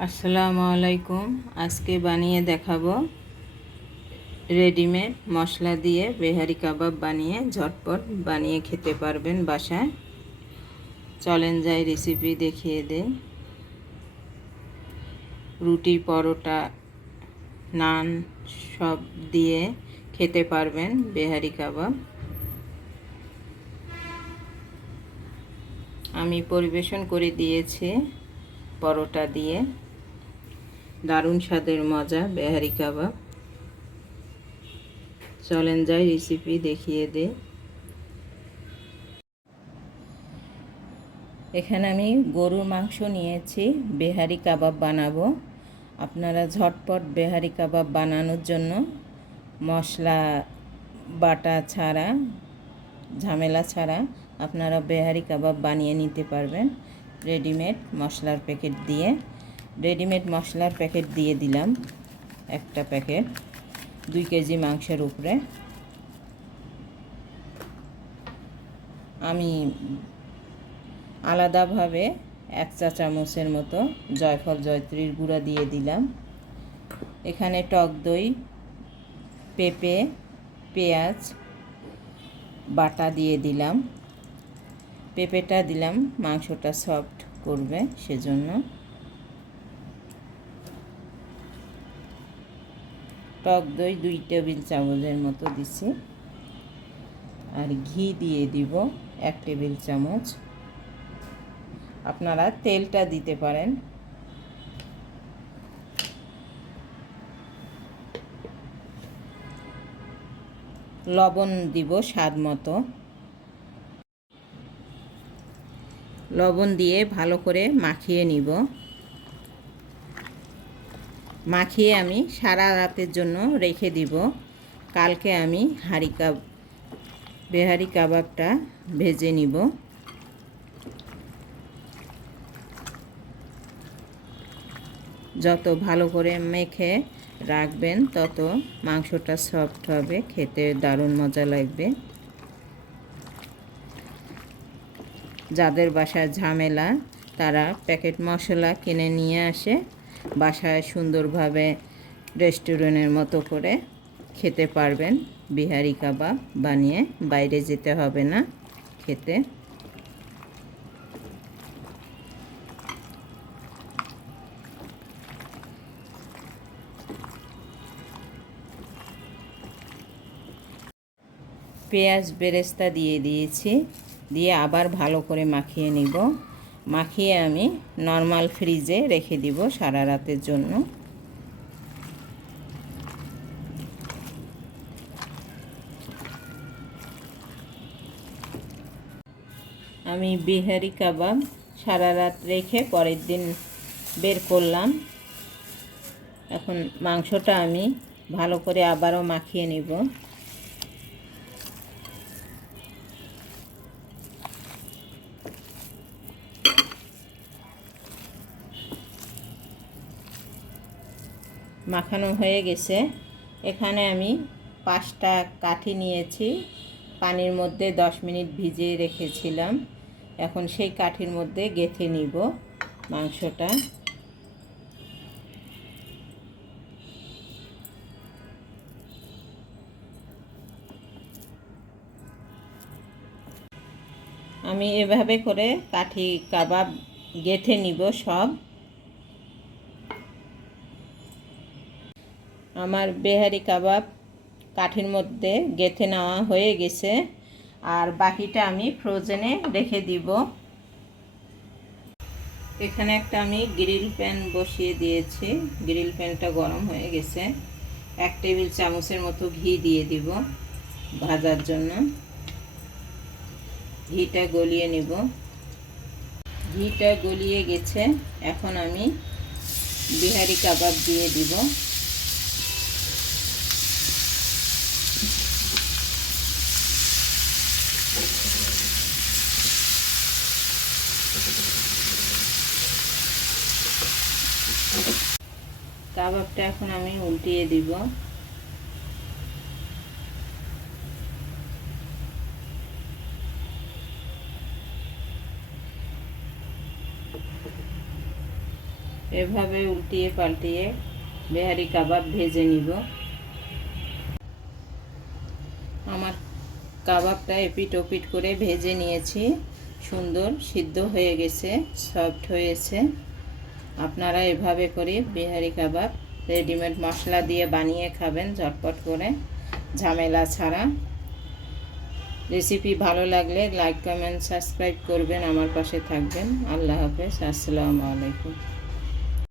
আসসালামু আলাইকুম। আজকে বানিয়ে দেখাবো রেডিমেড মশলা দিয়ে বেহারি কাবাব বানিয়ে ঝটপট বানিয়ে খেতে পারবেন বাসায়। চলেন যাই রেসিপি দেখিয়ে দেই। রুটি, পরোটা, নান সব দিয়ে খেতে পারবেন বেহারি কাবাব। আমি পরিবেশন করে দিয়েছি পরোটা দিয়ে। দারুণ স্বাদের মজা বেহারি কাবাব। চলেন যাই রেসিপি দেখিয়ে দে। এখানে আমি গরুর মাংস নিয়েছি, বেহারি কাবাব বানাবো। আপনারা ঝটপট বেহারি কাবাব বানানোর জন্য মশলা বাটা ছাড়া, ঝামেলা ছাড়া আপনারা বেহারি কাবাব বানিয়ে নিতে পারবেন রেডিমেড মশলার প্যাকেট দিয়ে। রেডিমেড মশলার প্যাকেট দিয়ে দিলাম একটা প্যাকেট 2 কেজি মাংসের উপরে। আমি আলাদাভাবে 1 চা চামচের মতো জয়ফল জয়ত্রীর গুঁড়া দিয়ে দিলাম। এখানে টক দই, পেঁপে, পেঁয়াজ বাটা দিয়ে দিলাম। পেঁপেটা দিলাম মাংসটা সফট করবে সেজন্য। টক দই 2 টেবিল চামচের মতো দিছি। আর ঘি দিয়ে দিব 1 টেবিল চামচ। আপনারা তেলটা দিতে পারেন। লবণ দিব স্বাদ মতো। লবণ দিয়ে ভালো করে মাখিয়ে নিব। মাখিয়ে আমি সারা রাতের জন্য রেখে দিব। কালকে আমি বেহারি কাবাবটা ভেজে নিব। যত ভালো করে মেখে রাখবেন তত মাংসটা সফট হবে, খেতে দারুণ মজা লাগবে। যাদের বাসায় ঝামেলা তারা প্যাকেট মশলা কিনে নিয়ে আসে, বাসায় সুন্দরভাবে রেস্টুরেন্টের মতো করে খেতে পারবেন বিহারি কাবাব বানিয়ে। বাইরে যেতে হবে না খেতে। পেঁয়াজ বেরেস্তা দিয়ে দিয়েছি, দিয়ে আবার ভালো করে মাখিয়ে নিব। মাখিয়ে আমি নর্মাল ফ্রিজে রেখে দিব সারা রাতের জন্য। আমি বিহারি কাবাব সারা রাত রেখে পরের দিন বের করলাম। এখন মাংসটা আমি ভালো করে আবারও মাখিয়ে নিব। মাখানো হয়ে গেছে। এখানে আমি 5টা কাঠি নিয়েছি, পানির মধ্যে 10 মিনিট ভিজিয়ে রেখেছিলাম। এখন সেই কাঠির মধ্যে গেঁথে নিব মাংসটা। আমি এভাবে করে কাঠি কাবাব গেঁথে নিব সব। আমার বেহারি কাবাব কাঠির মধ্যে গেঁথে নেওয়া হয়ে গেছে। আর বাকিটা আমি ফ্রোজেনে রেখে দিব। এখানে একটা আমি গ্রিল প্যান বসিয়ে দিয়েছি। গ্রিল প্যানটা গরম হয়ে গেছে। 1 টেবিল চামচের মতো ঘি দিয়ে দিব ভাজার জন্য। ঘিটা গলিয়ে নিব। ঘিটা গলিয়ে গেছে। এখন আমি বিহারি কাবাব দিয়ে দিব। কাবাবটা এখন আমি উল্টিয়ে দিব। এভাবে উল্টিয়ে পাল্টিয়ে বেহারি কাবাব ভেজে নিব। আমার কাবাবটা এপিট ওপিট করে ভেজে নিয়েছি, সুন্দর সিদ্ধ হয়ে গেছে, সফট হয়েছে। আপনারা এভাবে করে বিহারি কাবাব রেডিমেড মশলা দিয়ে বানিয়ে খাবেন ঝটপট করে, ঝামেলা ছাড়া। রেসিপি ভালো লাগলে লাইক কমেন্ট সাবস্ক্রাইব করবেন, আমার পাশে থাকবেন। আল্লাহ হাফেজ, আসসালামু আলাইকুম।